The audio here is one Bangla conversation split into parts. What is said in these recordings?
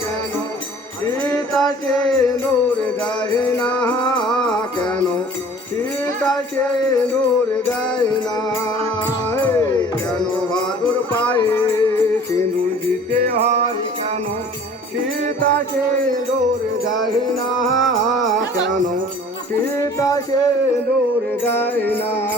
কেন সীতাকে নূর দেয় না কেন সীতাকে নূর দেয় না কেন বাদুর পায়ে সিঁদুর দিতে হয় কেন সীতাকে নূর দেয় না কেন সীতাকে নূর দেয় না?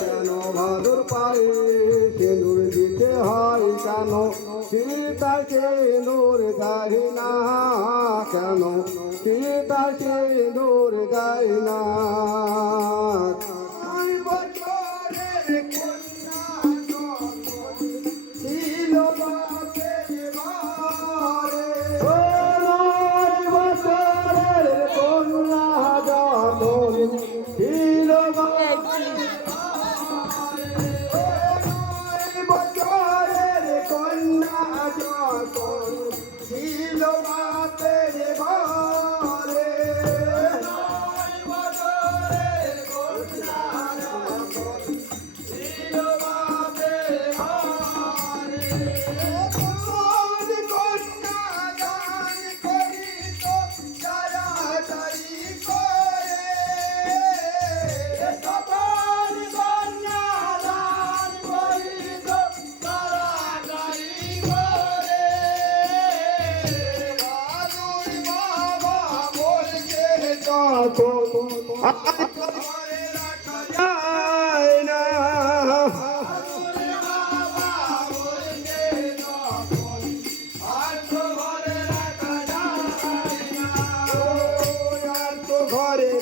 কেন ভাদুর পায়ে সিঁদুর দিতে হয় কেন সীতা সিঁদুর দেয় না কেন সীতা সিঁদুর দেয় না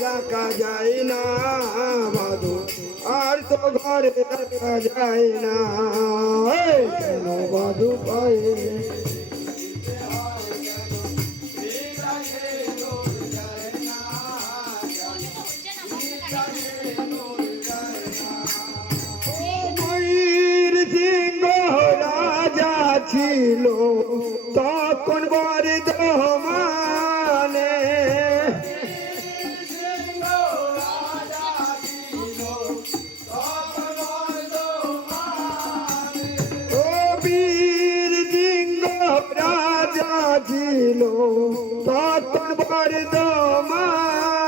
রাখা যায় না আর তো ঘরে রাখা যায় না আর ঘরে রাখা যায় না বাদু পায়ে ছিল তখন বর্ধমানে। রাজা ছিল তখন বর্ধমানে।